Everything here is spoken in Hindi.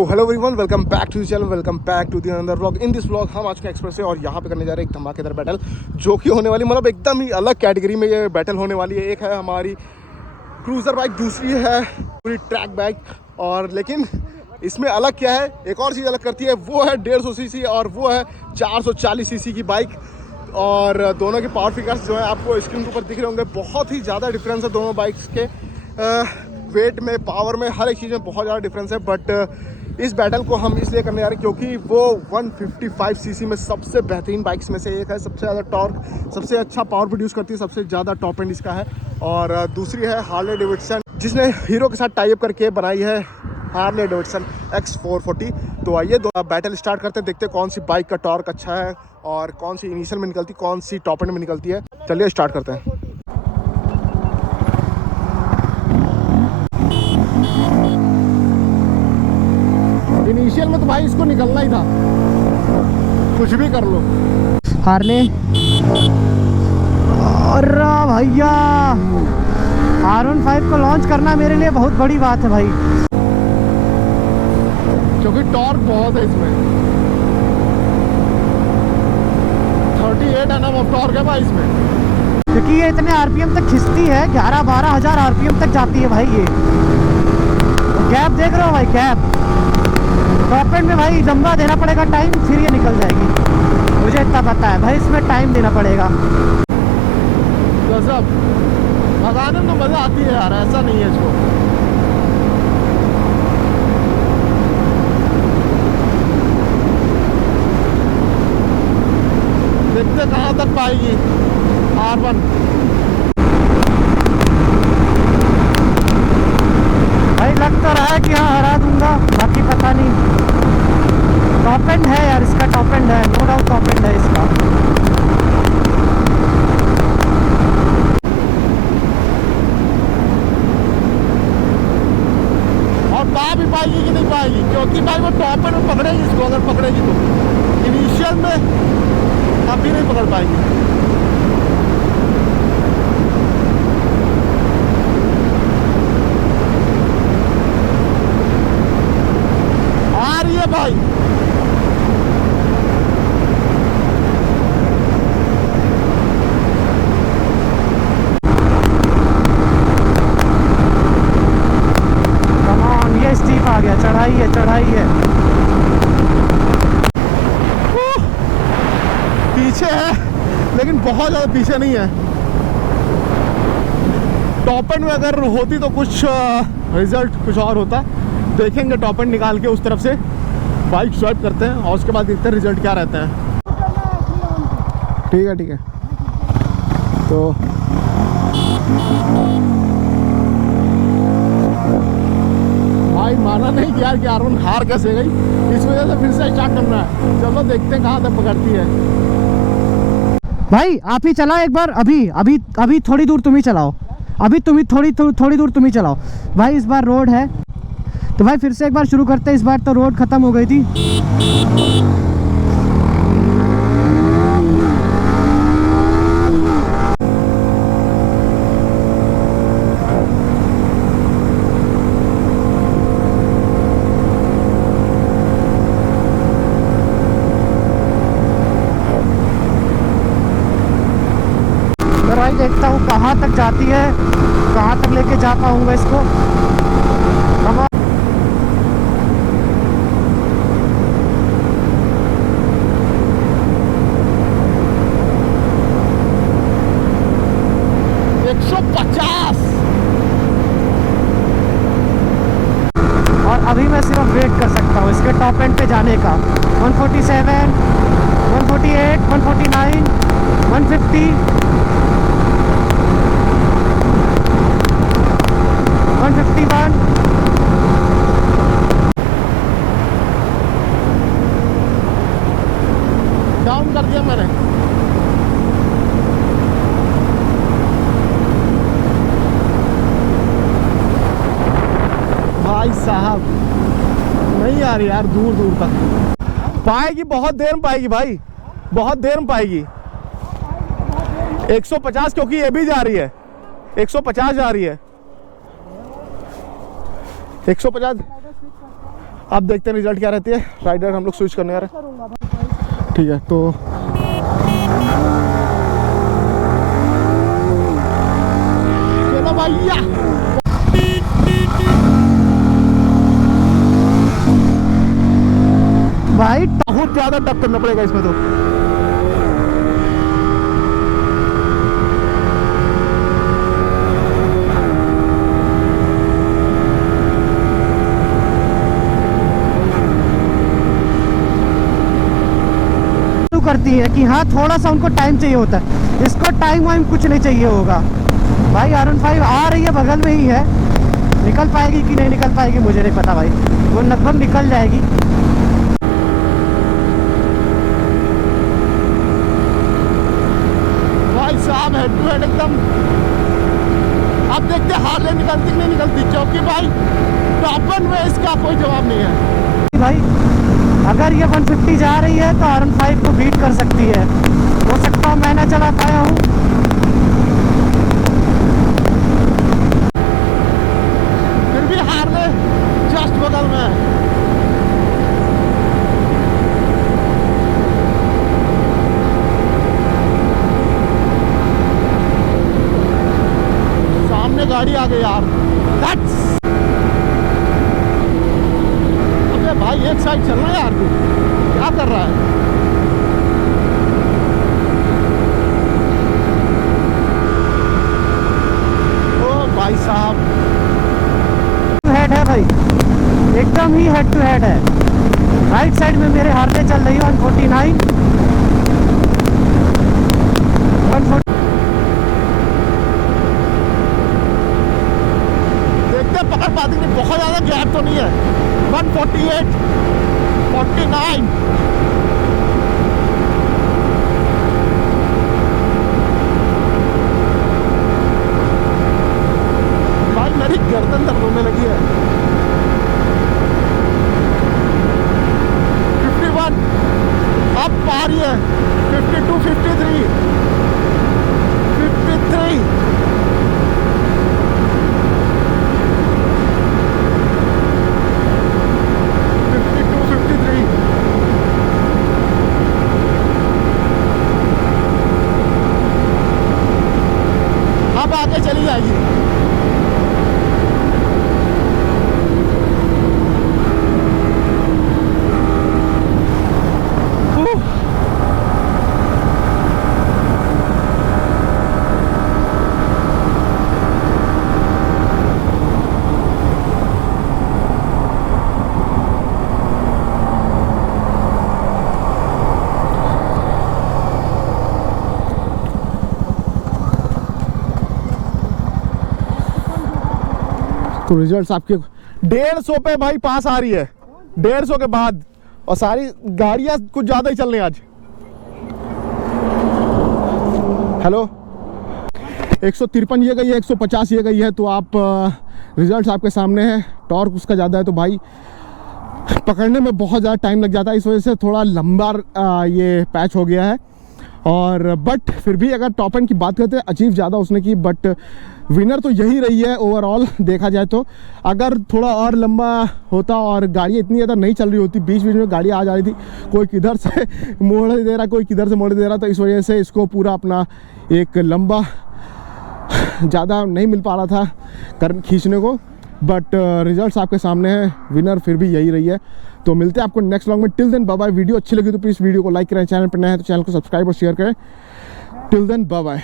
Hello everyone, welcome back to the channel, welcome back to the another vlog. In this vlog हम आज का एक्सप्रेस है और यहाँ पे करने जा रहे हैं एक धमाकेदार बैटल जो कि होने वाली मतलब एकदम ही अलग कैटेगरी में ये बैटल होने वाली है। एक है हमारी क्रूज़र बाइक, दूसरी है पूरी ट्रैक बाइक। और लेकिन इसमें अलग क्या है, एक और चीज़ अलग करती है, वो है 150 सीसी और वो है 440 सीसी की बाइक। और दोनों के पावर फिगर्स जो है आपको स्क्रीन के ऊपर दिख रहे होंगे। बहुत ही ज़्यादा डिफरेंस है दोनों बाइक्स के, वेट में, पावर में, हर एक चीज़ में बहुत ज़्यादा डिफरेंस है। बट इस बैटल को हम इसलिए करने जा रहे हैं क्योंकि वो 155 सीसी में सबसे बेहतरीन बाइक्स में से एक है। सबसे ज़्यादा टॉर्क, सबसे अच्छा पावर प्रोड्यूस करती है, सबसे ज़्यादा टॉप एंड इसका है। और दूसरी है हार्ले डेविडसन, जिसने हीरो के साथ टाई अप करके बनाई है हार्ले डेविडसन X440। तो आइए बैटल स्टार्ट करते हैं, देखते हैं कौन सी बाइक का टॉर्क अच्छा है और कौन सी इनिशियल में निकलती, कौन सी टॉप एंड में निकलती है। चलिए स्टार्ट करते हैं। इनिशियल में तो भाई इसको निकलना ही था, कुछ भी कर लो। हार्ले, अरे भैया R15 को लॉन्च करना मेरे लिए बहुत बड़ी बात है भाई, क्योंकि टॉर्क बहुत है इसमें। 38 Nm ऑफ टॉर्क है भाई इसमें, क्योंकि ये इतने आरपीएम तक खिंचती है, 11-12 हज़ार आरपीएम तक जाती है भाई। ये गैप देख रहे हो भाई, गैप टॉप एंड में भाई लंबा देना पड़ेगा टाइम, फिर ये निकल जाएगी। मुझे इतना पता है भाई, इसमें टाइम देना पड़ेगा। गजब, भगाने में मजा आती है यार, ऐसा नहीं है इसको। देखते कहाँ तक पाएगी R1। भाई लग तो रहा है कि हाँ हरा दूंगा, बाकी पता नहीं। टॉप एंड है यार इसका, टॉप एंड है, नो डाउट टॉप एंड है इसका। और पा भी पाएगी कि नहीं पाएगी, क्योंकि भाई वो टॉप एंड में पकड़ेगी इसको, अगर पकड़ेगी तो। इनिशियल में अभी नहीं पकड़ पाएगी। आ रही है भाई, ये स्टीप आ गया, चढ़ाई है, चढ़ाई है। पीछे है लेकिन बहुत ज़्यादा पीछे नहीं है। टॉप एंड में अगर होती तो कुछ रिजल्ट कुछ और होता। देखेंगे टॉप एंड निकाल के उस तरफ से बाइक स्वाइप करते हैं और उसके बाद देखते हैं रिजल्ट क्या रहता है। ठीक है, ठीक है। तो भाई माना नहीं कि यार कि R1 हार कैसे गई, इस वजह से फिर से स्टार्ट करना है। चलो देखते हैं कहाँ तक पकड़ती है। भाई आप ही चलाओ एक बार, अभी अभी अभी थोड़ी दूर तुम ही चलाओ, अभी तुम ही थोड़ी दूर तुम ही चलाओ भाई। इस बार रोड है तो भाई फिर से एक बार शुरू करते हैं। इस बार तो रोड खत्म हो गई थी। भाई देखता हूँ कहाँ तक जाती है, कहाँ तक लेके जा पाऊंगा इसको। 150। और अभी मैं सिर्फ वेट कर सकता हूँ इसके टॉप एंड पे जाने का। 147, 148, 149, 150, 151। डाउन कर दिया मैंने। भाई साहब नहीं आ रही यार, दूर दूर तक पाएगी, बहुत देर में पाएगी भाई, बहुत देर में पाएगी। 150 क्योंकि ये भी जा रही है, 150 जा रही है, 150। आप देखते हैं रिजल्ट क्या रहती है। राइडर हम लोग स्विच करने आ रहे हैं, ठीक है। तो चलो भैया, भाई बहुत ज्यादा टफ करना पड़ेगा इसमें तो। करती है कि हाँ थोड़ा सा उनको टाइम चाहिए होता है, इसको टाइम वाइम कुछ नहीं चाहिए होगा। भाई R15 आ रही है, बगल में ही है, निकल पाएगी कि नहीं निकल पाएगी मुझे नहीं पता भाई, वो लगभग निकल जाएगी। भाई साहब हेड टू हेड एकदम। अब देखते हैं हार्ले निकलती कि नहीं निकलती, क्योंकि भाई टॉप वन में इसका कोई जवाब नहीं है भाई। अगर ये 150 जा रही है तो R15 को बीट कर सकती है, हो सकता है मैं ना चला पाया हूँ। फिर भी हार्ले जस्ट बगल में है। सामने गाड़ी आ गई यार। अबे भाई एक साइड चलना यार, तू क्या कर रहा है? ओ भाई साहब, हेड है भाई, एकदम ही हेड टू हेड है। राइट साइड में मेरे हार्ले चल रही है 149 देखते पकड़ पाती नहीं, बहुत ज्यादा गैप तो नहीं है। 148 49 भाई मेरी गर्दन दर्द होने लगी है। 51 अब पा रही है। 52 53 53 अब आगे चली जाएगी। तो रिजल्ट्स आपके 150 पे भाई पास आ रही है, 150 के बाद। और सारी गाड़ियां कुछ ज्यादा ही चल रही हैं आज। हेलो, 153 ये गई है, 150 ये गई है। तो आप रिजल्ट्स आपके सामने है। टॉर्क उसका ज़्यादा है तो भाई पकड़ने में बहुत ज़्यादा टाइम लग जाता है, इस वजह से थोड़ा लंबा ये पैच हो गया है। और बट फिर भी अगर टॉप एंड की बात करते हैं, अचीव ज़्यादा उसने की, बट विनर तो यही रही है ओवरऑल देखा जाए तो। अगर थोड़ा और लंबा होता और गाड़ी इतनी ज़्यादा नहीं चल रही होती, बीच बीच में गाड़ी आ जा रही थी, कोई किधर से मोड़ दे रहा, कोई किधर से मोड़ दे रहा, तो इस वजह से इसको पूरा अपना एक लंबा ज़्यादा नहीं मिल पा रहा था कर खींचने को। बट रिजल्ट्स आपके सामने हैं, विनर फिर भी यही रही है। तो मिलते हैं आपको नेक्स्ट व्लॉग में। Till then bye bye. Video अच्छी लगी तो प्लीज़ वीडियो को लाइक करें, चैनल पर नए हैं तो चैनल को सब्सक्राइब और शेयर करें। Till then bye bye.